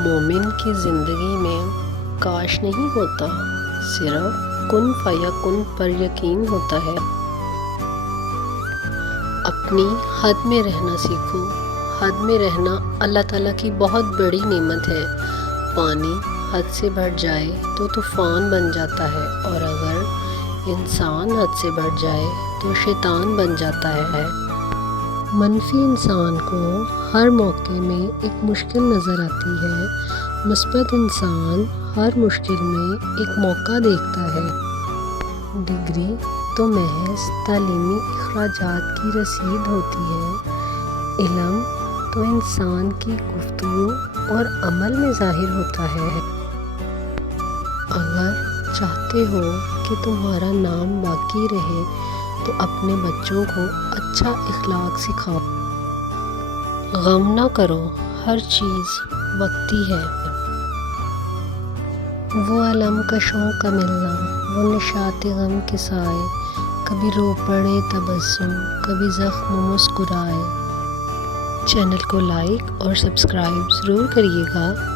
مومن کی زندگی میں کاش نہیں ہوتا، صرف کن فیکن پر یقین ہوتا ہے۔ اپنی حد میں رہنا سیکھو۔ حد میں رہنا اللہ تعالیٰ کی بہت بڑی نعمت ہے۔ پانی حد سے بڑھ جائے تو طوفان بن جاتا ہے، اور اگر انسان حد سے بڑھ جائے تو شیطان بن جاتا ہے۔ منفی انسان کو ہر موقع میں ایک مشکل نظر آتی ہے، مثبت انسان ہر مشکل میں ایک موقع دیکھتا ہے۔ ڈگری تو محض تعلیمی اخراجات کی رسید ہوتی ہے، علم تو انسان کی گفتگو اور عمل میں ظاہر ہوتا ہے۔ اگر چاہتے ہو کہ تمہارا نام باقی رہے تو اپنے بچوں کو اچھا اخلاق سکھاؤ۔ غم نہ کرو، ہر چیز وقتی ہے۔ وہ علم کشوں کا ملنا، وہ نشاط غم کے سائے، کبھی رو پڑے تبسم، کبھی زخم مسکرائے۔ چینل کو لائک اور سبسکرائب ضرور کریے گا۔